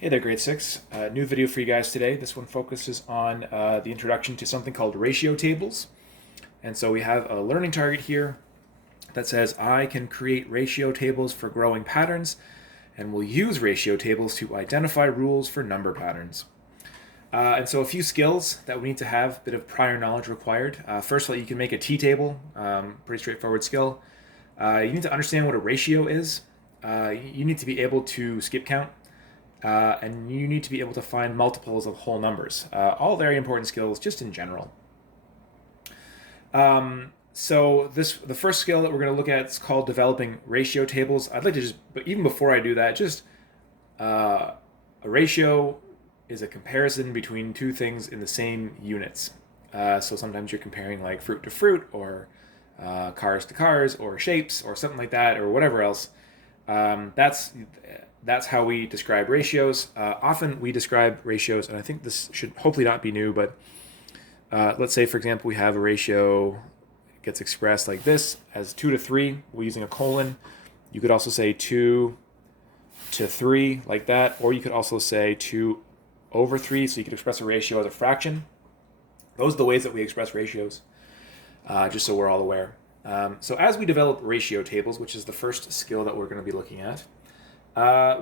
Hey there, grade 6. New video for you guys today. This one focuses on the introduction to something called ratio tables. And so we have a learning target here that says I can create ratio tables for growing patterns, and we'll use ratio tables to identify rules for number patterns. And so a few skills that we need to have, a bit of prior knowledge required. First of all, you can make a t-table, pretty straightforward skill. You need to understand what a ratio is. You need to be able to skip count. And you need to be able to find multiples of whole numbers. All very important skills just in general. The first skill that we're going to look at is called developing ratio tables. I'd like to but even before I do that, a ratio is a comparison between two things in the same units. So sometimes you're comparing like fruit to fruit, or cars to cars, or shapes, or something like that, or whatever else. That's how we describe ratios. Often we describe ratios, and I think this should hopefully not be new, but let's say, for example, we have a ratio gets expressed like this as 2 to 3. We're using a colon. You could also say 2 to 3 like that, or you could also say 2 over 3, so you could express a ratio as a fraction. Those are the ways that we express ratios, just so we're all aware. So as we develop ratio tables, which is the first skill that we're going to be looking at,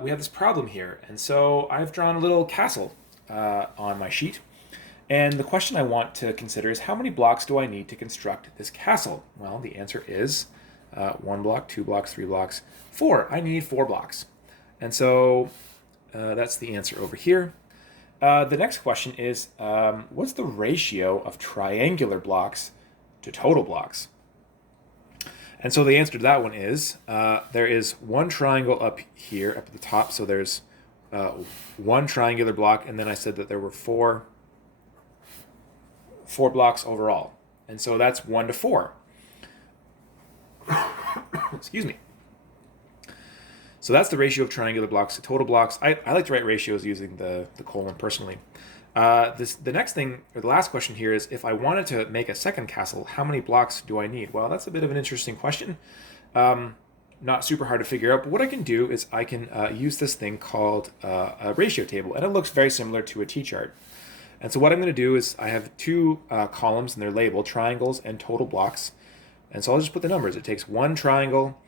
we have this problem here. And so I've drawn a little castle on my sheet. And the question I want to consider is, how many blocks do I need to construct this castle? Well, the answer is 1 block, 2 blocks, 3 blocks, 4. I need 4 blocks. And so that's the answer over here. The next question is, what's the ratio of triangular blocks to total blocks? And so the answer to that one is, there is one triangle up here, up at the top. So there's one triangular block, and then I said that there were four blocks overall. And so that's 1 to 4. Excuse me. So that's the ratio of triangular blocks to total blocks. I like to write ratios using the colon personally. The next thing, or the last question here, is if I wanted to make a second castle, how many blocks do I need? Well, that's a bit of an interesting question. Not super hard to figure out, but what I can do is I can use this thing called a ratio table, and it looks very similar to a T-chart. And so what I'm going to do is I have two columns, and they're labeled triangles and total blocks. And so I'll just put the numbers. It takes 1 triangle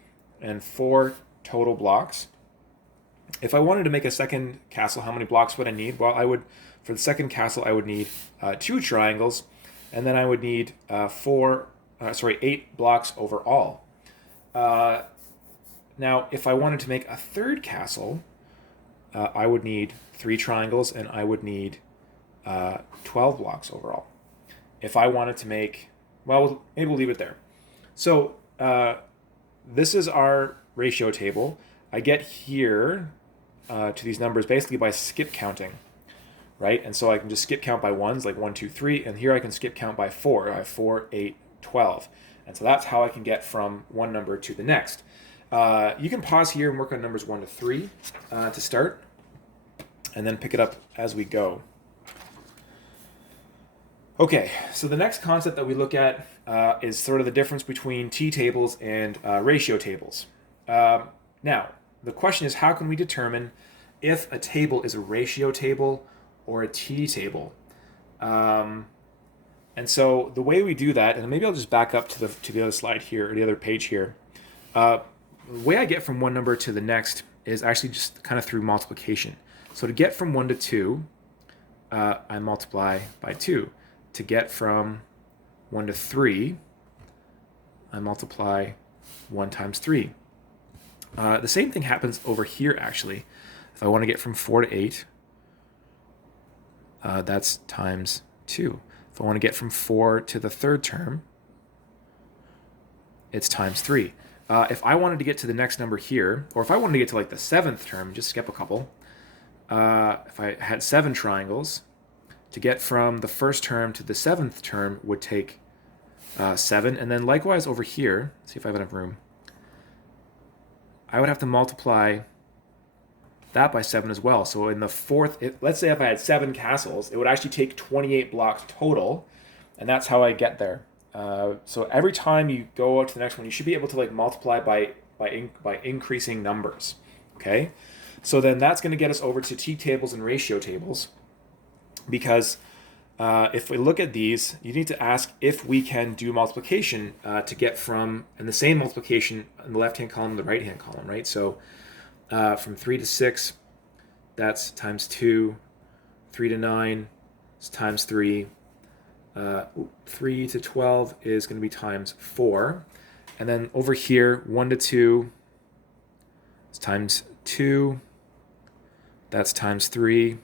and 4 total blocks. If I wanted to make a second castle, how many blocks would I need? Well, for the second castle, I would need 2 triangles, and then I would need 8 blocks overall. Now, if I wanted to make a third castle, I would need 3 triangles, and I would need 12 blocks overall. If I wanted to make, well, maybe we'll leave it there. So this is our ratio table. I get here to these numbers basically by skip counting, right? And so I can just skip count by ones, like 1, 2, 3, and here I can skip count by 4. I have 4, 8, 12. And so that's how I can get from one number to the next. You can pause here and work on numbers 1 to 3 to start, and then pick it up as we go. Okay, so the next concept that we look at is sort of the difference between t-tables and ratio tables. Now, the question is, how can we determine if a table is a ratio table or a t-table? And so the way we do that, and maybe I'll just back up to the other slide here, or the other page here. The way I get from one number to the next is actually just kind of through multiplication. So to get from 1 to 2, I multiply by 2. To get from 1 to 3, I multiply 1 times 3. The same thing happens over here, actually. If I want to get from 4 to 8, that's times 2. If I want to get from 4 to the third term, it's times 3. If I wanted to get to the next number here, or if I wanted to get to like the 7th term, just skip a couple. If I had 7 triangles, to get from the first term to the 7th term would take 7. And then likewise over here, let's see if I have enough room, I would have to multiply that by 7 as well. So in the fourth, let's say if I had 7 castles, it would actually take 28 blocks total, and that's how I get there. So every time you go out to the next one, you should be able to like multiply by increasing numbers. Okay. So then that's going to get us over to t-tables and ratio tables, because if we look at these, you need to ask if we can do multiplication to get from, and the same multiplication in the left-hand column and the right-hand column, right? So from 3 to 6, that's times 2. 3 to 9 is times 3. 3 to 12 is going to be times 4. And then over here, 1 to 2 is times 2. That's times 3.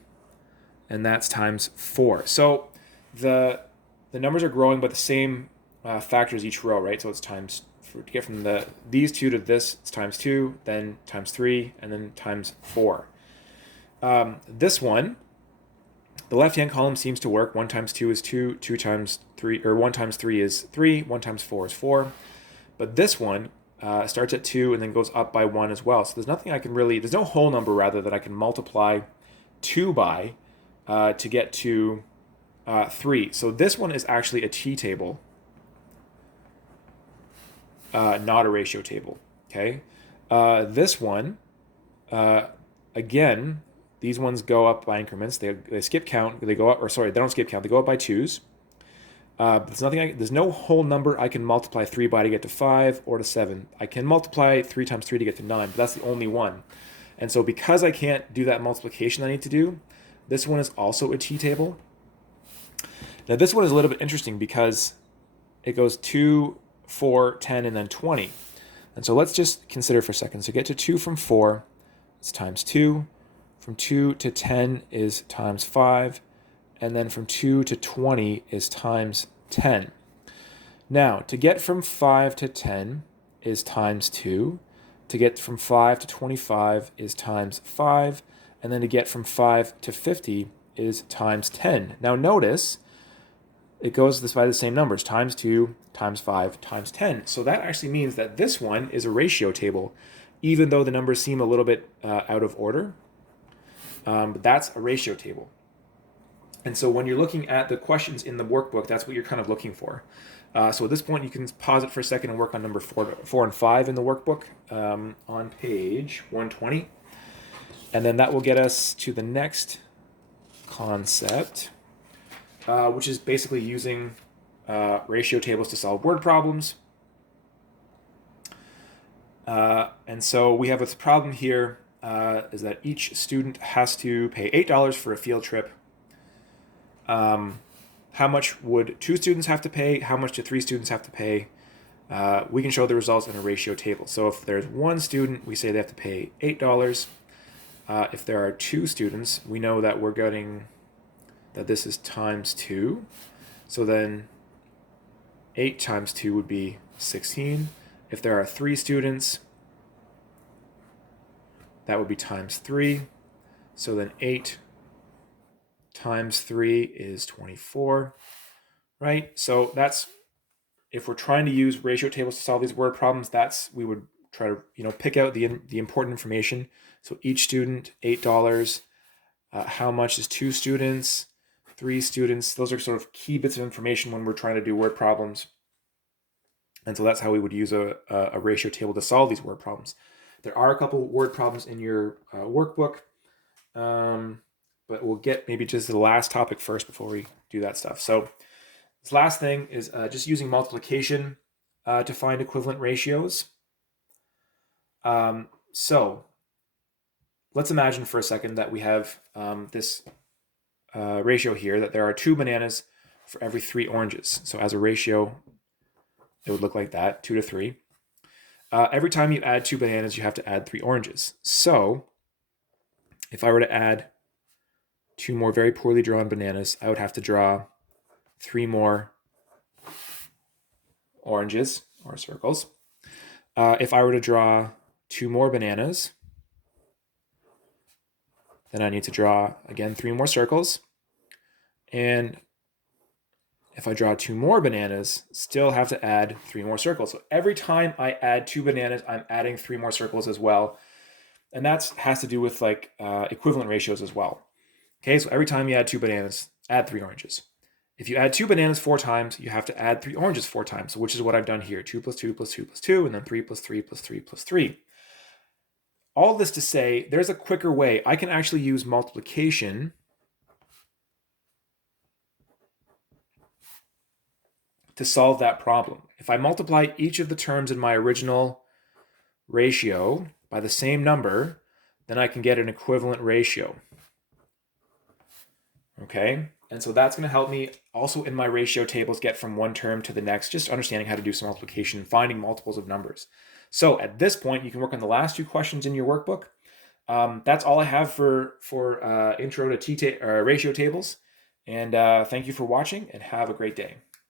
And that's times 4. So the numbers are growing by the same factors each row, right? So it's times, to get from these two to this, it's times 2, then times 3, and then times 4. This one, the left-hand column seems to work. 1 times 2 is 2, 2 times 3, or 1 times 3 is 3, 1 times 4 is 4. But this one starts at 2 and then goes up by 1 as well. So there's nothing I can really, there's no whole number rather that I can multiply 2 by to get to 3. So this one is actually a t-table, not a ratio table. Okay. This one, again, these ones go up by increments. They skip count. They go up, or sorry, they don't skip count. They go up by 2s. But there's no whole number I can multiply 3 by to get to 5 or to 7. I can multiply 3 times 3 to get to 9, but that's the only one. And so because I can't do that multiplication I need to do, this one is also a t-table. Now this one is a little bit interesting because it goes 2, 4, 10, and then 20. And so let's just consider for a second. So get to 2 from 4, it's times 2. From 2 to 10 is times 5. And then from 2 to 20 is times 10. Now, to get from 5 to 10 is times 2. To get from 5 to 25 is times 5. And then to get from 5 to 50 is times 10. Now notice, it goes by the same numbers, times 2, times 5, times 10. So that actually means that this one is a ratio table, even though the numbers seem a little bit out of order. But that's a ratio table. And so when you're looking at the questions in the workbook, that's what you're kind of looking for. So at this point, you can pause it for a second and work on number 4 and 5 in the workbook on page 120. And then that will get us to the next concept, which is basically using ratio tables to solve word problems. And so we have this problem here, is that each student has to pay $8 for a field trip. How much would 2 students have to pay? How much do 3 students have to pay? We can show the results in a ratio table. So if there's 1 student, we say they have to pay $8. If there are 2 students, we know that we're getting that this is times 2. So then 8 times 2 would be 16. If there are 3 students, that would be times 3. So then 8 times 3 is 24, right? So that's, if we're trying to use ratio tables to solve these word problems, we would try to pick out the important information. So each student, $8. How much is 2 students, 3 students? Those are sort of key bits of information when we're trying to do word problems. And so that's how we would use a ratio table to solve these word problems. There are a couple word problems in your workbook, but we'll get maybe just the last topic first before we do that stuff. So this last thing is just using multiplication to find equivalent ratios. So let's imagine for a second that we have this ratio here, that there are 2 bananas for every 3 oranges. So as a ratio, it would look like that, 2 to 3. Every time you add 2 bananas, you have to add 3 oranges. So if I were to add 2 more very poorly drawn bananas, I would have to draw 3 more oranges or circles. If I were to draw 2 more bananas, then I need to draw, again, 3 more circles. And if I draw 2 more bananas, still have to add 3 more circles. So every time I add 2 bananas, I'm adding 3 more circles as well. And that has to do with like equivalent ratios as well. Okay, so every time you add 2 bananas, add 3 oranges. If you add 2 bananas 4 times, you have to add 3 oranges 4 times, which is what I've done here. 2 plus 2 plus 2 plus 2, and then 3 plus 3 plus 3 plus 3. all this to say, there's a quicker way. I can actually use multiplication to solve that problem. If I multiply each of the terms in my original ratio by the same number, then I can get an equivalent ratio. Okay, and so that's going to help me also in my ratio tables get from one term to the next, just understanding how to do some multiplication, finding multiples of numbers. So at this point, you can work on the last 2 questions in your workbook. That's all I have for intro to ratio tables. And thank you for watching, and have a great day.